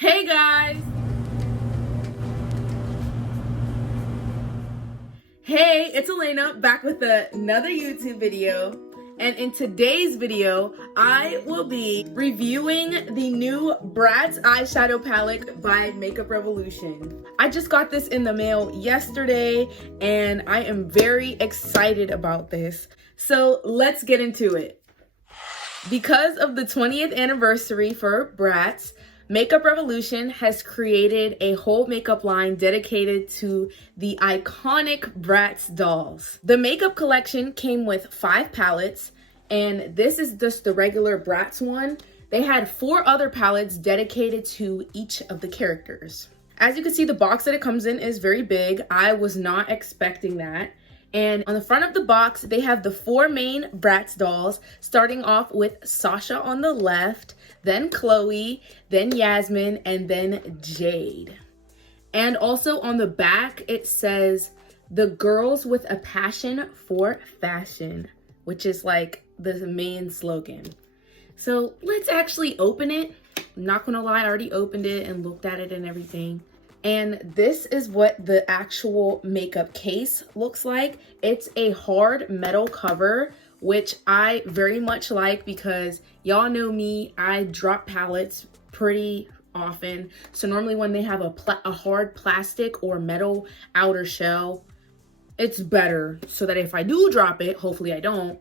Hey guys! Hey, it's Alaina back with another YouTube video. And in today's video, I will be reviewing the new Bratz eyeshadow palette by Makeup Revolution. I just got this in the mail yesterday and I am very excited about this. So let's get into it. Because of the 20th anniversary for Bratz, Makeup Revolution has created a whole makeup line dedicated to the iconic Bratz dolls. The makeup collection came with 5 palettes, and this is just the regular Bratz one. They had 4 other palettes dedicated to each of the characters. As you can see, the box that it comes in is very big. I was not expecting that. And on the front of the box, they have the 4 main Bratz dolls, starting off with Sasha on the left, then Chloe, then Yasmin, and then Jade. And also on the back, it says, "The girls with a passion for fashion," which is like the main slogan. So let's actually open it. I'm not gonna lie, I already opened it and looked at it and everything. And this is what the actual makeup case looks like. It's a hard metal cover, which I very much like because y'all know me, I drop palettes pretty often. So normally when they have a hard plastic or metal outer shell, it's better so that if I do drop it, hopefully I don't,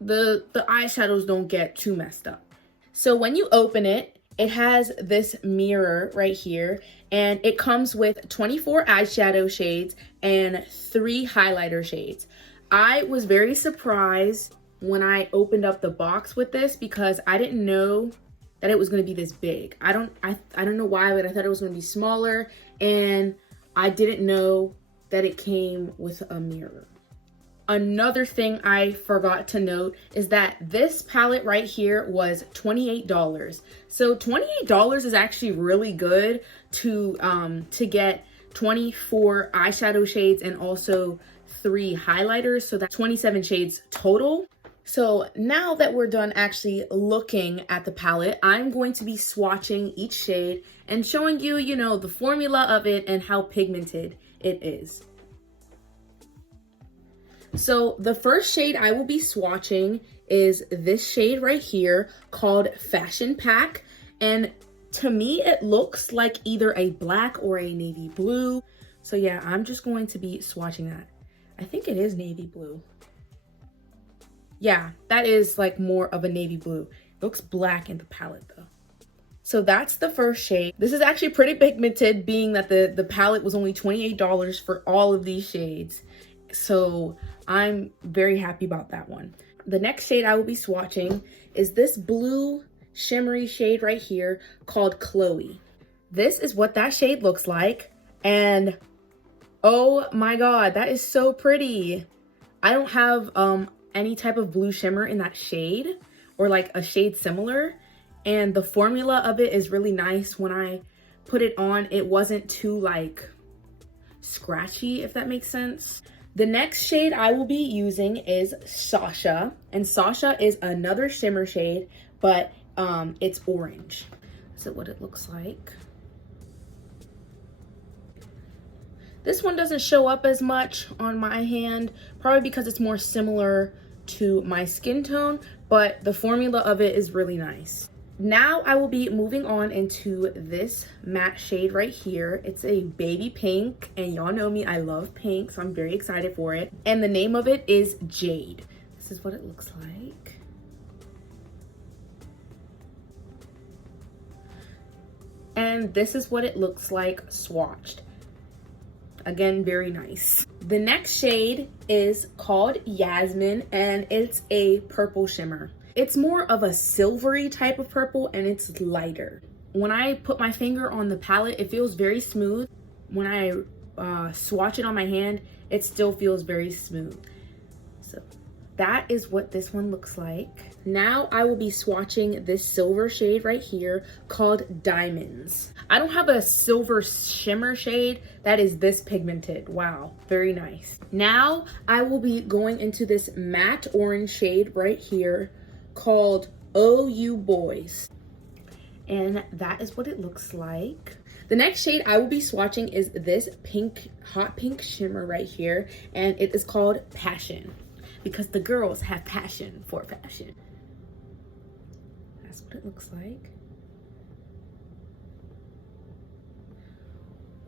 the eyeshadows don't get too messed up. So when you open it, it has this mirror right here, and it comes with 24 eyeshadow shades and 3 highlighter shades. I was very surprised when I opened up the box with this because I didn't know that it was going to be this big. I don't know why, but I thought it was going to be smaller, and I didn't know that it came with a mirror. Another thing I forgot to note is that this palette right here was $28. So $28 is actually really good to get 24 eyeshadow shades and also 3 highlighters, so that's 27 shades total. So now that we're done actually looking at the palette, I'm going to be swatching each shade and showing you, the formula of it and how pigmented it is. So the first shade I will be swatching is this shade right here called Fashion Pack. And to me, it looks like either a black or a navy blue. So yeah, I'm just going to be swatching that. I think it is navy blue. Yeah, that is like more of a navy blue. It looks black in the palette though. So that's the first shade. This is actually pretty pigmented, being that the palette was only $28 for all of these shades. So I'm very happy about that one. The next shade I will be swatching is this blue shimmery shade right here called Chloe. This is what that shade looks like. And oh my God, that is so pretty. I don't have any type of blue shimmer in that shade or like a shade similar. And the formula of it is really nice. When I put it on, it wasn't too like scratchy, if that makes sense. The next shade I will be using is Sasha, and Sasha is another shimmer shade, but it's orange. This is what it looks like. This one doesn't show up as much on my hand, probably because it's more similar to my skin tone, but the formula of it is really nice. Now I will be moving on into this matte shade right here. It's a baby pink, and y'all know me, I love pink, so I'm very excited for it. And the name of it is Jade. This is what it looks like. And this is what it looks like swatched. Again, very nice. The next shade is called Yasmin, and it's a purple shimmer. It's more of a silvery type of purple, and it's lighter. When I put my finger on the palette, it feels very smooth. When I swatch it on my hand, it still feels very smooth. So that is what this one looks like. Now I will be swatching this silver shade right here called Diamonds. I don't have a silver shimmer shade that is this pigmented. Wow, very nice. Now I will be going into this matte orange shade right here called Oh You Boys. and that is what it looks like. The next shade I will be swatching is this pink, hot pink shimmer right here, and it is called Passion, because the girls have passion for fashion. That's what it looks like.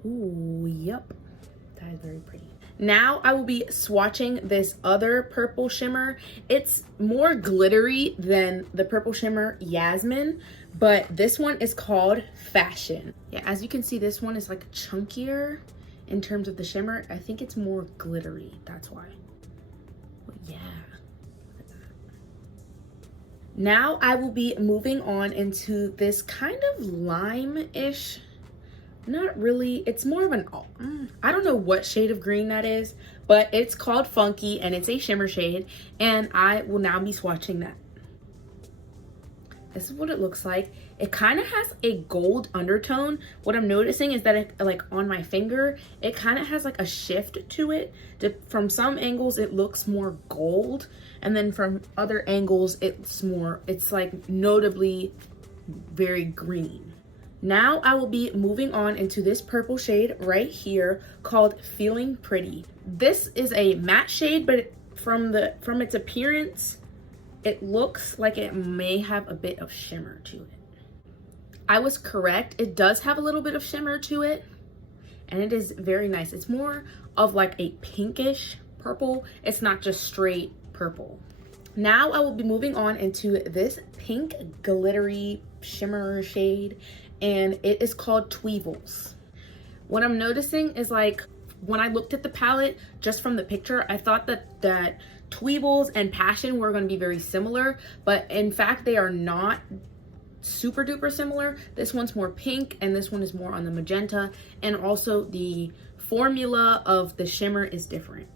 Ooh, yep, that is very pretty. Now I will be swatching this other purple shimmer. It's more glittery than the purple shimmer Yasmin, but this one is called Fashion. Yeah, as you can see, this one is like chunkier in terms of the shimmer. I think it's more glittery, that's why. But yeah, look at that. Now I will be moving on into this kind of lime-ish, not really, it's more of an, I don't know what shade of green that is, but it's called Funky and it's a shimmer shade, and I will now be swatching that. This is what it looks like. It kind of has a gold undertone. What I'm noticing is that it, like on my finger, it kind of has like a shift to it. From some angles it looks more gold, and then from other angles it's like notably very green. Now I will be moving on into this purple shade right here called Feeling Pretty. This is a matte shade, but from its appearance, it looks like it may have a bit of shimmer to it. I was correct. It does have a little bit of shimmer to it, and it is very nice. It's more of like a pinkish purple. It's not just straight purple. Now I will be moving on into this pink glittery shimmer shade, and it is called Tweebles. What I'm noticing is, like, when I looked at the palette just from the picture, I thought that Tweebles and Passion were going to be very similar, but in fact they are not super duper similar. This one's more pink and this one is more on the magenta, and also the formula of the shimmer is different.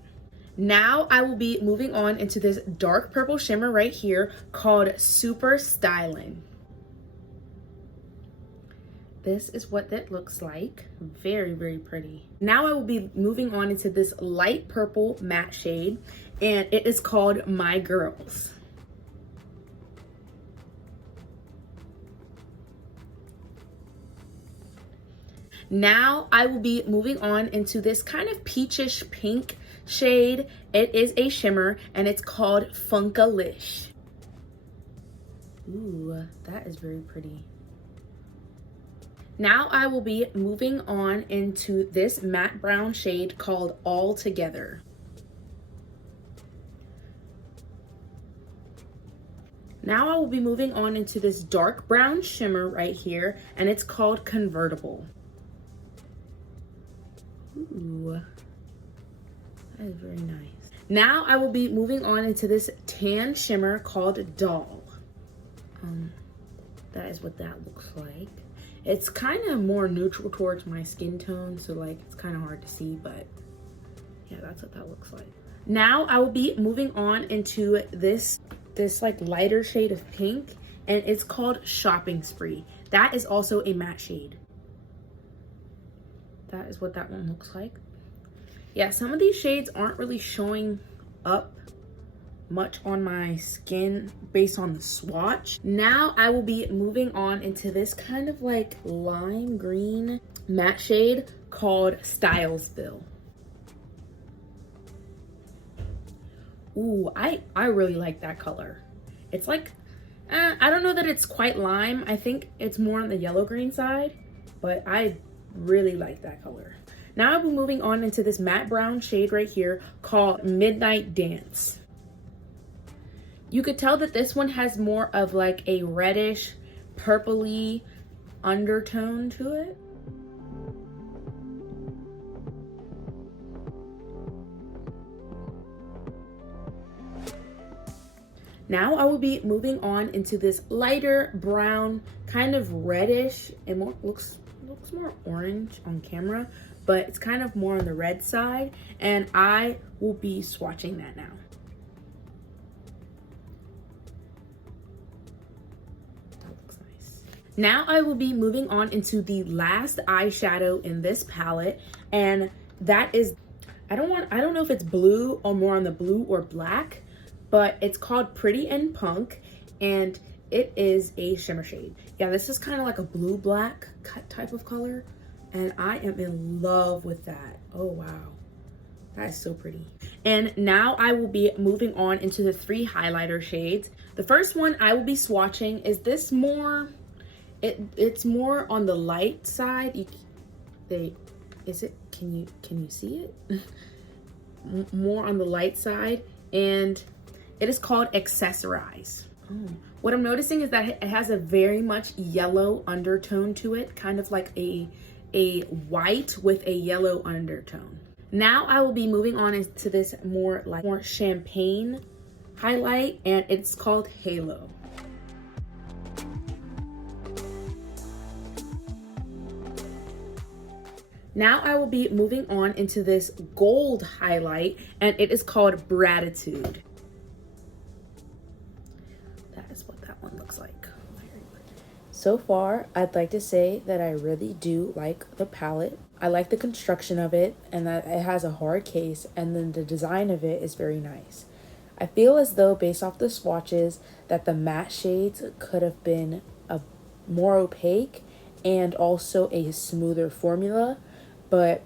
Now I will be moving on into this dark purple shimmer right here called Super Styling. This is what that looks like. Very, very pretty. Now I will be moving on into this light purple matte shade, and it is called My Girls. Now I will be moving on into this kind of peachish pink shade. It is a shimmer and it's called Funkalish. Ooh, that is very pretty. Now I will be moving on into this matte brown shade called All Together. Now I will be moving on into this dark brown shimmer right here, and it's called Convertible. Ooh, that is very nice. Now I will be moving on into this tan shimmer called Doll. That is what that looks like. It's kind of more neutral towards my skin tone, so like it's kind of hard to see, but yeah, that's what that looks like. Now I will be moving on into this like lighter shade of pink, and it's called Shopping Spree. That is also a matte shade. That is what that one looks like. Yeah, some of these shades aren't really showing up much on my skin based on the swatch. Now I will be moving on into this kind of like lime green matte shade called Stylesville. Ooh, I really like that color. It's like, I don't know that it's quite lime. I think it's more on the yellow green side, but I really like that color. Now I'll be moving on into this matte brown shade right here called Midnight Dance. You could tell that this one has more of like a reddish, purpley undertone to it. Now I will be moving on into this lighter brown, kind of reddish. It looks more orange on camera, but it's kind of more on the red side, and I will be swatching that now. Now I will be moving on into the last eyeshadow in this palette, and that is, I don't know if it's blue or more on the blue or black, but it's called Pretty and Punk, and it is a shimmer shade. Yeah, this is kind of like a blue-black type of color, and I am in love with that. Oh, wow. That is so pretty. And now I will be moving on into the 3 highlighter shades. The first one I will be swatching is this more, it's more on the light side. Can you see it? More on the light side, and it is called Accessorize. Oh. What I'm noticing is that it has a very much yellow undertone to it, kind of like a white with a yellow undertone. Now I will be moving on into this more champagne highlight, and it's called Halo. Now I will be moving on into this gold highlight, and it is called Bratitude. That is what that one looks like. So far, I'd like to say that I really do like the palette. I like the construction of it, and that it has a hard case, and then the design of it is very nice. I feel as though, based off the swatches, that the matte shades could have been a more opaque and also a smoother formula, but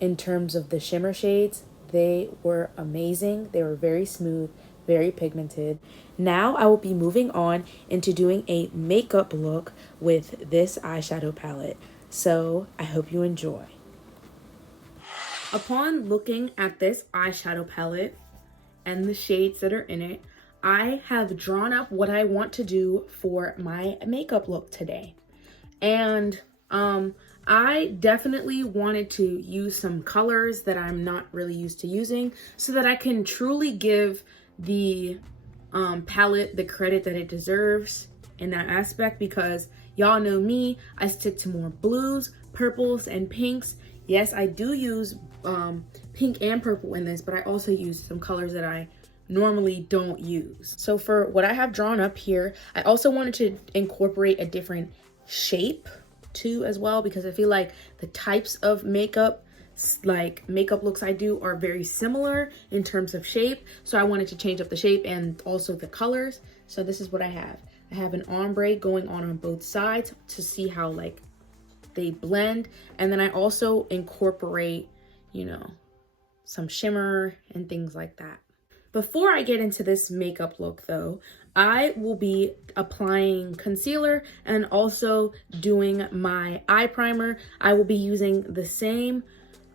in terms of the shimmer shades, they were amazing. They were very smooth, very pigmented. Now I will be moving on into doing a makeup look with this eyeshadow palette. So I hope you enjoy. Upon looking at this eyeshadow palette and the shades that are in it, I have drawn up what I want to do for my makeup look today. And I definitely wanted to use some colors that I'm not really used to using so that I can truly give the palette the credit that it deserves in that aspect, because y'all know me, I stick to more blues, purples, and pinks. Yes, I do use pink and purple in this, but I also use some colors that I normally don't use. So for what I have drawn up here, I also wanted to incorporate a different shape too as well, because I feel like the types of makeup looks I do are very similar in terms of shape. So I wanted to change up the shape and also the colors. So this is what I have. I have an ombre going on both sides to see how like they blend. And then I also incorporate, you know, some shimmer and things like that. Before I get into this makeup look though, I will be applying concealer and also doing my eye primer. I will be using the same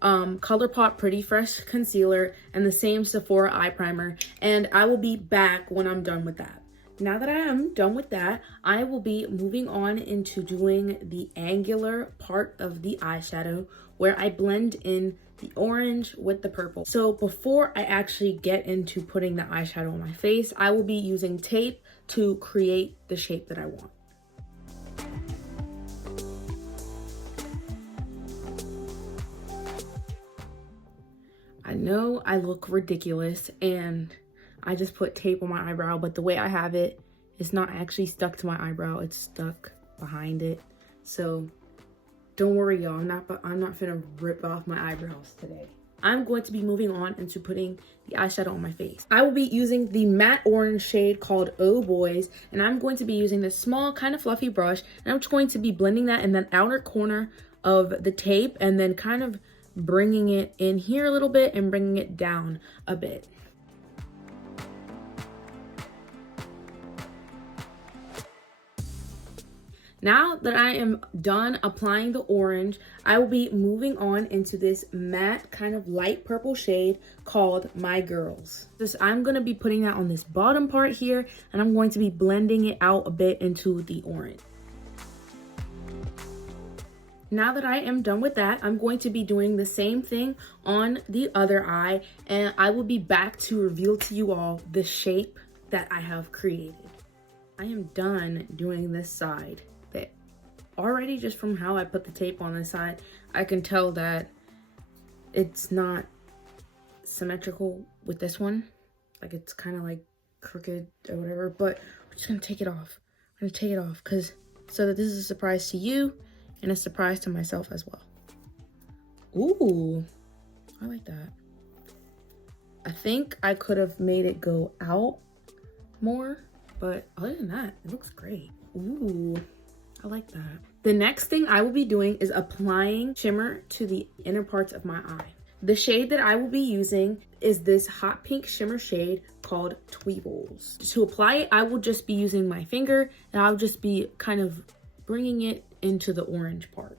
ColourPop Pretty Fresh concealer and the same Sephora eye primer, and I will be back when I'm done with that. Now that I am done with that, I will be moving on into doing the angular part of the eyeshadow, where I blend in the orange with the purple. So before I actually get into putting the eyeshadow on my face, I will be using tape to create the shape that I want. I know I look ridiculous and I just put tape on my eyebrow, but the way I have it, it's not actually stuck to my eyebrow, it's stuck behind it. So don't worry y'all, I'm not finna rip off my eyebrows today. I'm going to be moving on into putting the eyeshadow on my face. I will be using the matte orange shade called Oh Boys, and I'm going to be using this small kind of fluffy brush, and I'm just going to be blending that in the outer corner of the tape and then kind of bringing it in here a little bit and bringing it down a bit. Now that I am done applying the orange, I will be moving on into this matte kind of light purple shade called My Girls. I'm going to be putting that on this bottom part here, and I'm going to be blending it out a bit into the orange. Now that I am done with that, I'm going to be doing the same thing on the other eye, and I will be back to reveal to you all the shape that I have created. I am done doing this side. But already just from how I put the tape on this side, I can tell that it's not symmetrical with this one. Like it's kind of like crooked or whatever, but we're just gonna take it off. I'm gonna take it off so that this is a surprise to you and a surprise to myself as well. Ooh, I like that. I think I could have made it go out more, But other than that, it looks great. Ooh, I like that. The next thing I will be doing is applying shimmer to the inner parts of my eye. The shade that I will be using is this hot pink shimmer shade called Tweebles. To apply it, I will just be using my finger and I'll just be kind of bringing it into the orange part.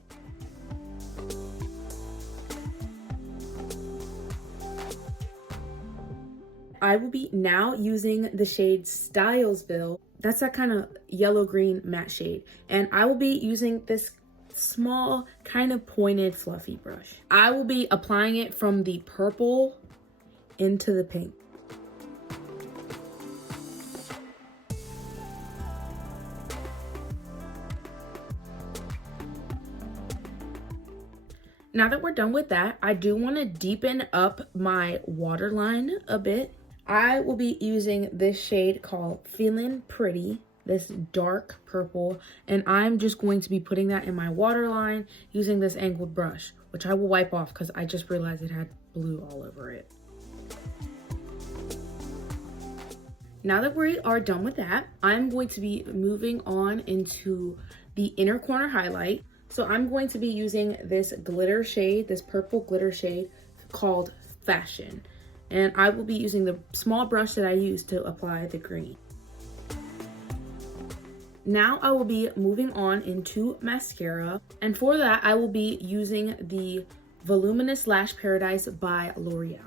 I will be now using the shade Stylesville. That's that kind of yellow-green matte shade. And I will be using this small, kind of pointed, fluffy brush. I will be applying it from the purple into the pink. Now that we're done with that, I do want to deepen up my waterline a bit. I will be using this shade called Feelin' Pretty, this dark purple, and I'm just going to be putting that in my waterline using this angled brush, which I will wipe off because I just realized it had blue all over it. Now that we are done with that, I'm going to be moving on into the inner corner highlight. So I'm going to be using this glitter shade, this purple glitter shade called Fashion. And I will be using the small brush that I used to apply the green. Now I will be moving on into mascara. And for that, I will be using the Voluminous Lash Paradise by L'Oreal.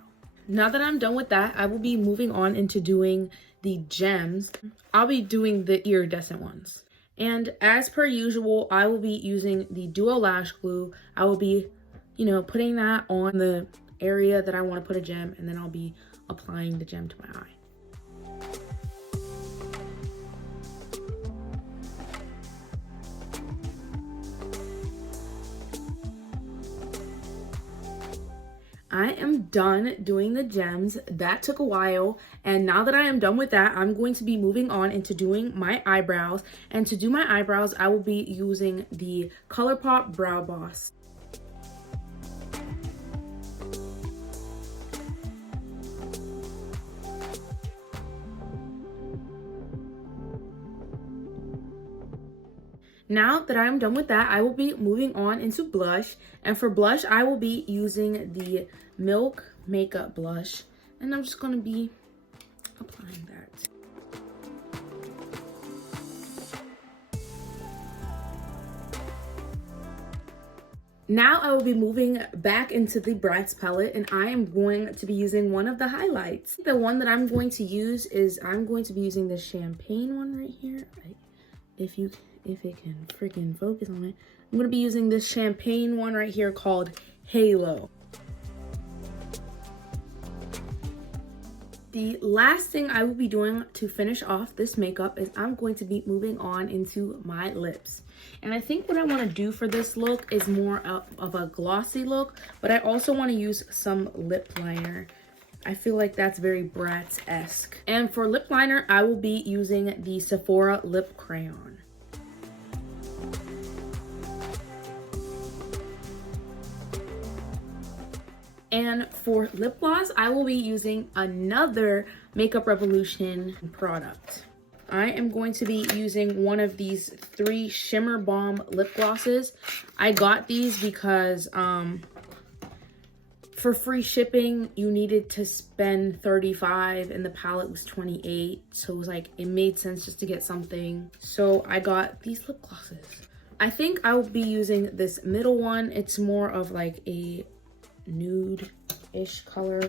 Now that I'm done with that, I will be moving on into doing the gems. I'll be doing the iridescent ones. And as per usual, I will be using the Duo Lash Glue. I will be, putting that on the area that I want to put a gem, and then I'll be applying the gem to my eye. I am done doing the gems. That took a while, and now that I am done with that, I'm going to be moving on into doing my eyebrows. And to do my eyebrows, I will be using the ColourPop Brow Boss. Now that I am done with that, I will be moving on into blush. And for blush, I will be using the Milk Makeup Blush. And I'm just going to be applying that. Now I will be moving back into the Bratz palette, and I am going to be using one of the highlights. The one that I'm going to use is, I'm going to be using the champagne one right here. If it can freaking focus on it. I'm going to be using this champagne one right here called Halo. The last thing I will be doing to finish off this makeup is I'm going to be moving on into my lips. And I think what I want to do for this look is more of a glossy look, but I also want to use some lip liner. I feel like that's very Bratz-esque. And for lip liner, I will be using the Sephora Lip Crayon. And for lip gloss, I will be using another Makeup Revolution product. I am going to be using one of these 3 Shimmer Balm lip glosses. I got these because for free shipping, you needed to spend $35 and the palette was $28. So it was like, it made sense just to get something. So I got these lip glosses. I think I will be using this middle one. It's more of like a nude-ish color.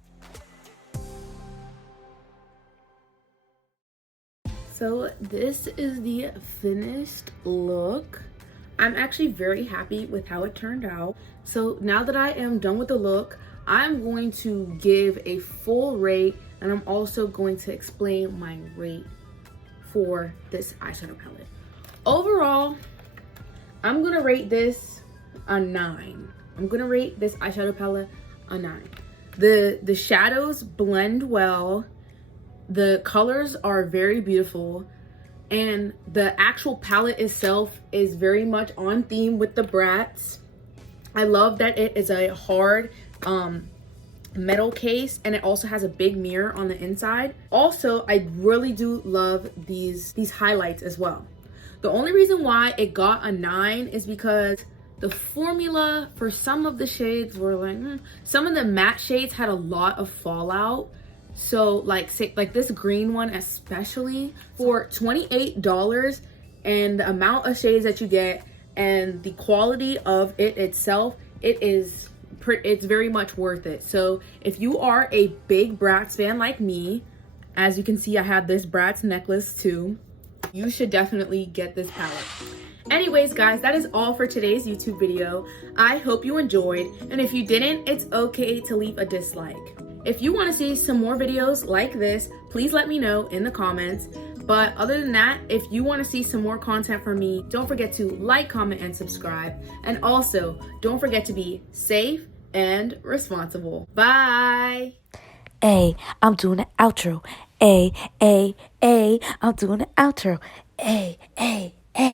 So this is the finished look. I'm actually very happy with how it turned out. So now that I am done with the look, I'm going to give a full rate, and I'm also going to explain my rate for this eyeshadow palette. Overall, I'm gonna rate this a 9. I'm gonna rate this eyeshadow palette a 9. The shadows blend well. The colors are very beautiful. And the actual palette itself is very much on theme with the Bratz. I love that it is a hard metal case, and it also has a big mirror on the inside. Also, I really do love these highlights as well. The only reason why it got a 9 is because the formula for some of the shades were like, some of the matte shades had a lot of fallout. So like, say, like this green one especially, for $28 and the amount of shades that you get and the quality of it itself, it's very much worth it. So if you are a big Bratz fan like me, as you can see, I have this Bratz necklace too, you should definitely get this palette. Anyways, guys, that is all for today's YouTube video. I hope you enjoyed, and if you didn't, it's okay to leave a dislike. If you want to see some more videos like this, please let me know in the comments. But other than that, if you want to see some more content from me, don't forget to like, comment, and subscribe. And also, don't forget to be safe and responsible. Bye! Ay, I'm doing the outro. Ay, I'm doing the outro. Ay.